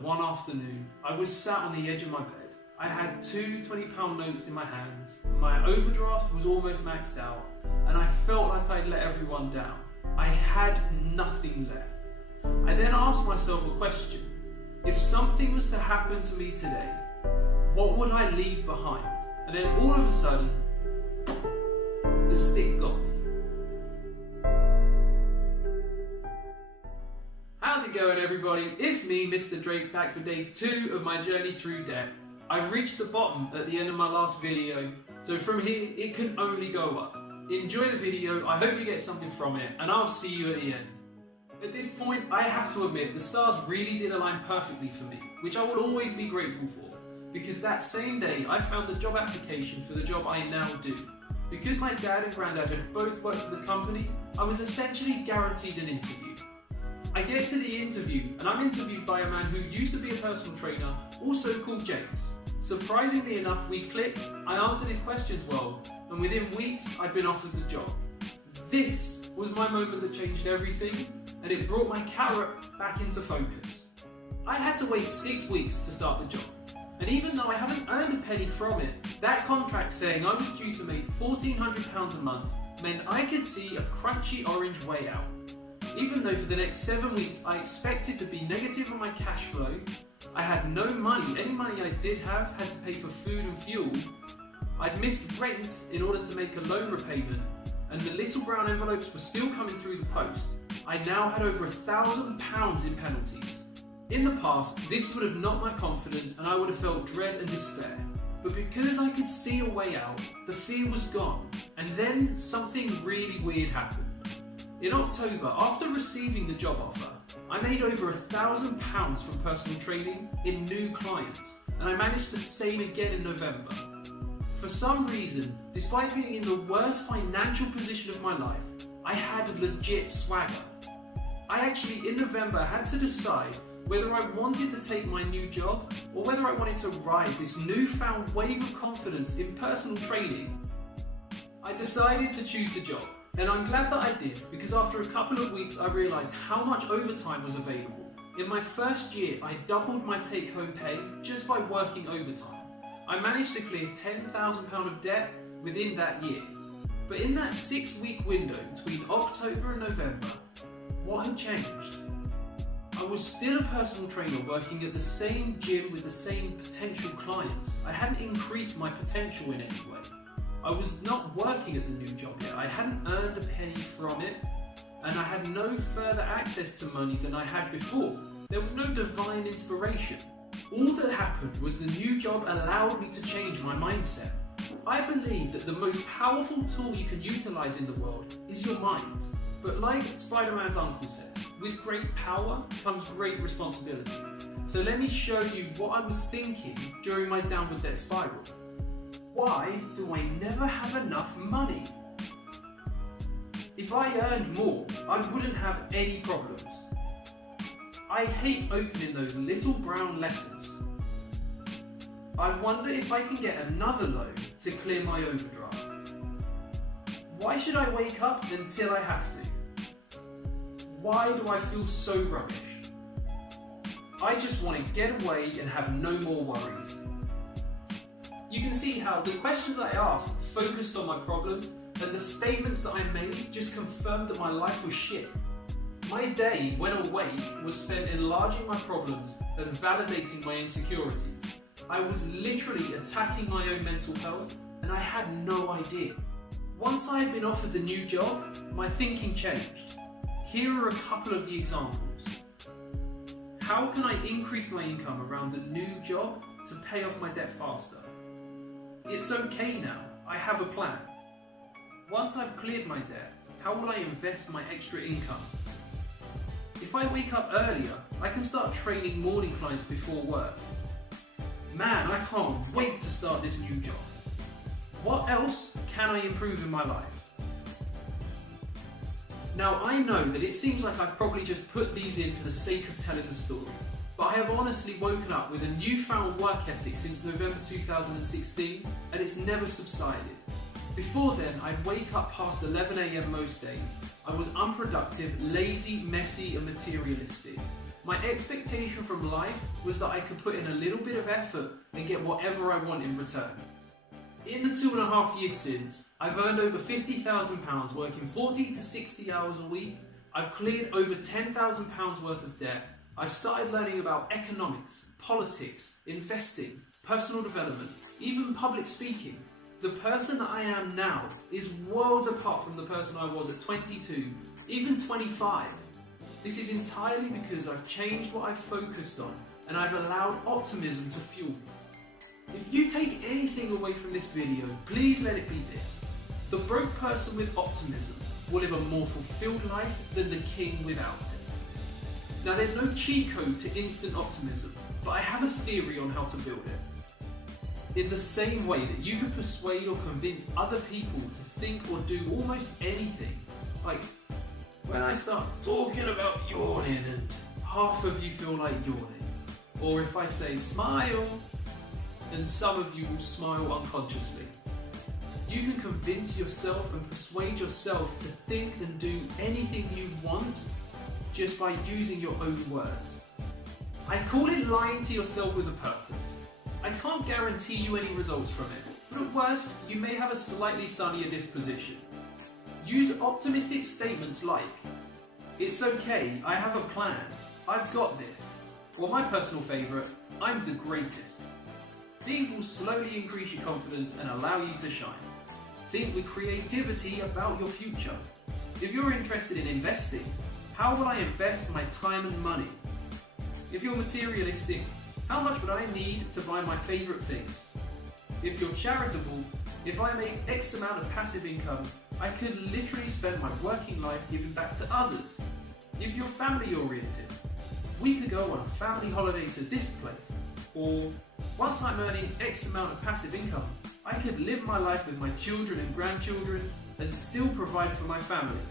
One afternoon, I was sat on the edge of my bed. I had two £20 notes in my hands, my overdraft was almost maxed out, and I felt like I'd let everyone down. I had nothing left. I then asked myself a question. If something was to happen to me today, what would I leave behind? And then all of a sudden, the stick got me. How's it going, everybody? It's me, Mr. Drake, back for day 2 of my journey through debt. I've reached the bottom at the end of my last video, so from here it can only go up. Enjoy the video, I hope you get something from it, and I'll see you at the end. At this point, I have to admit, the stars really did align perfectly for me, which I will always be grateful for, because that same day I found the job application for the job I now do. Because my dad and granddad had both worked for the company, I was essentially guaranteed an interview. I get to the interview, and I'm interviewed by a man who used to be a personal trainer, also called James. Surprisingly enough, we clicked, I answered his questions well, and within weeks I'd been offered the job. This was my moment that changed everything, and it brought my carrot back into focus. I had to wait 6 weeks to start the job, and even though I haven't earned a penny from it, that contract saying I was due to make £1,400 a month meant I could see a crunchy orange way out. Even though for the next 7 weeks I expected to be negative on my cash flow, I had no money. Any money I did have had to pay for food and fuel. I'd missed rent in order to make a loan repayment, and the little brown envelopes were still coming through the post. I now had over £1,000 in penalties. In the past, this would have knocked my confidence and I would have felt dread and despair. But because I could see a way out, the fear was gone, and then something really weird happened. In October, after receiving the job offer, I made over £1,000 from personal training in new clients, and I managed the same again in November. For some reason, despite being in the worst financial position of my life, I had legit swagger. I actually, in November, had to decide whether I wanted to take my new job or whether I wanted to ride this newfound wave of confidence in personal training. I decided to choose the job. And I'm glad that I did, because after a couple of weeks I realised how much overtime was available. In my first year, I doubled my take-home pay just by working overtime. I managed to clear £10,000 of debt within that year. But in that 6-week window between October and November, what had changed? I was still a personal trainer working at the same gym with the same potential clients. I hadn't increased my potential in any way. I was not working at the new job yet, I hadn't earned a penny from it, and I had no further access to money than I had before. There was no divine inspiration. All that happened was the new job allowed me to change my mindset. I believe that the most powerful tool you can utilize in the world is your mind. But like Spider-Man's uncle said, with great power comes great responsibility. So let me show you what I was thinking during my downward debt spiral. Why do I never have enough money? If I earned more, I wouldn't have any problems. I hate opening those little brown letters. I wonder if I can get another loan to clear my overdraft. Why should I wake up until I have to? Why do I feel so rubbish? I just want to get away and have no more worries. You can see how the questions I asked focused on my problems, and the statements that I made just confirmed that my life was shit. My day, when awake, was spent enlarging my problems and validating my insecurities. I was literally attacking my own mental health, and I had no idea. Once I had been offered the new job, my thinking changed. Here are a couple of the examples. How can I increase my income around the new job to pay off my debt faster? It's okay now, I have a plan. Once I've cleared my debt, how will I invest my extra income? If I wake up earlier, I can start training morning clients before work. Man, I can't wait to start this new job. What else can I improve in my life? Now I know that it seems like I've probably just put these in for the sake of telling the story. But I have honestly woken up with a newfound work ethic since November 2016, and it's never subsided. Before then, I'd wake up past 11 AM most days. I was unproductive, lazy, messy and materialistic. My expectation from life was that I could put in a little bit of effort and get whatever I want in return. In the 2.5 years since, I've earned over £50,000 working 40 to 60 hours a week. I've cleared over £10,000 worth of debt. I've started learning about economics, politics, investing, personal development, even public speaking. The person that I am now is worlds apart from the person I was at 22, even 25. This is entirely because I've changed what I've focused on and I've allowed optimism to fuel me. If you take anything away from this video, please let it be this. The broke person with optimism will live a more fulfilled life than the king without it. Now there's no cheat code to instant optimism, but I have a theory on how to build it. In the same way that you can persuade or convince other people to think or do almost anything, like when I start talking about yawning and half of you feel like yawning, or if I say smile, and some of you will smile unconsciously. You can convince yourself and persuade yourself to think and do anything you want just by using your own words. I call it lying to yourself with a purpose. I can't guarantee you any results from it, but at worst, you may have a slightly sunnier disposition. Use optimistic statements like, "It's okay, I have a plan, I've got this," or my personal favourite, "I'm the greatest." These will slowly increase your confidence and allow you to shine. Think with creativity about your future. If you're interested in investing, how will I invest my time and money? If you're materialistic, how much would I need to buy my favourite things? If you're charitable, if I make X amount of passive income, I could literally spend my working life giving back to others. If you're family oriented, we could go on a family holiday to this place. Or, once I'm earning X amount of passive income, I could live my life with my children and grandchildren and still provide for my family.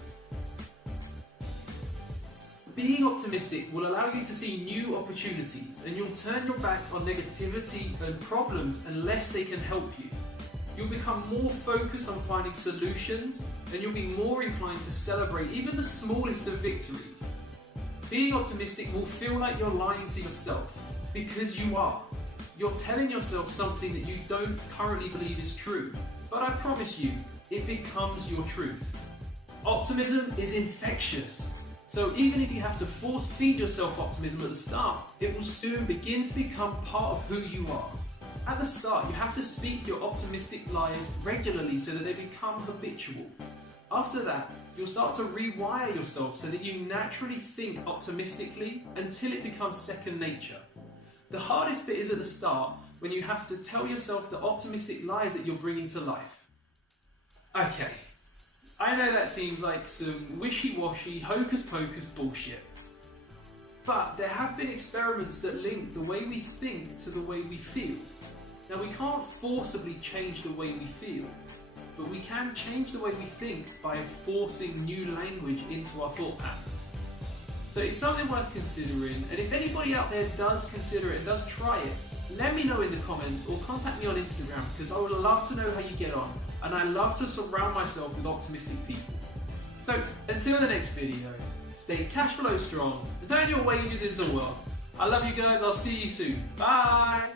Being optimistic will allow you to see new opportunities, and you'll turn your back on negativity and problems unless they can help you. You'll become more focused on finding solutions, and you'll be more inclined to celebrate even the smallest of victories. Being optimistic will feel like you're lying to yourself, because you are. You're telling yourself something that you don't currently believe is true, but I promise you, it becomes your truth. Optimism is infectious. So even if you have to force feed yourself optimism at the start, it will soon begin to become part of who you are. At the start, you have to speak your optimistic lies regularly so that they become habitual. After that, you'll start to rewire yourself so that you naturally think optimistically until it becomes second nature. The hardest bit is at the start, when you have to tell yourself the optimistic lies that you're bringing to life. Okay. I know that seems like some wishy-washy, hocus-pocus bullshit. But there have been experiments that link the way we think to the way we feel. Now we can't forcibly change the way we feel, but we can change the way we think by forcing new language into our thought patterns. So it's something worth considering, and if anybody out there does consider it and does try it, let me know in the comments or contact me on Instagram, because I would love to know how you get on, and I love to surround myself with optimistic people. So until the next video, stay cash flow strong and turn your wages into wealth. I love you guys, I'll see you soon. Bye!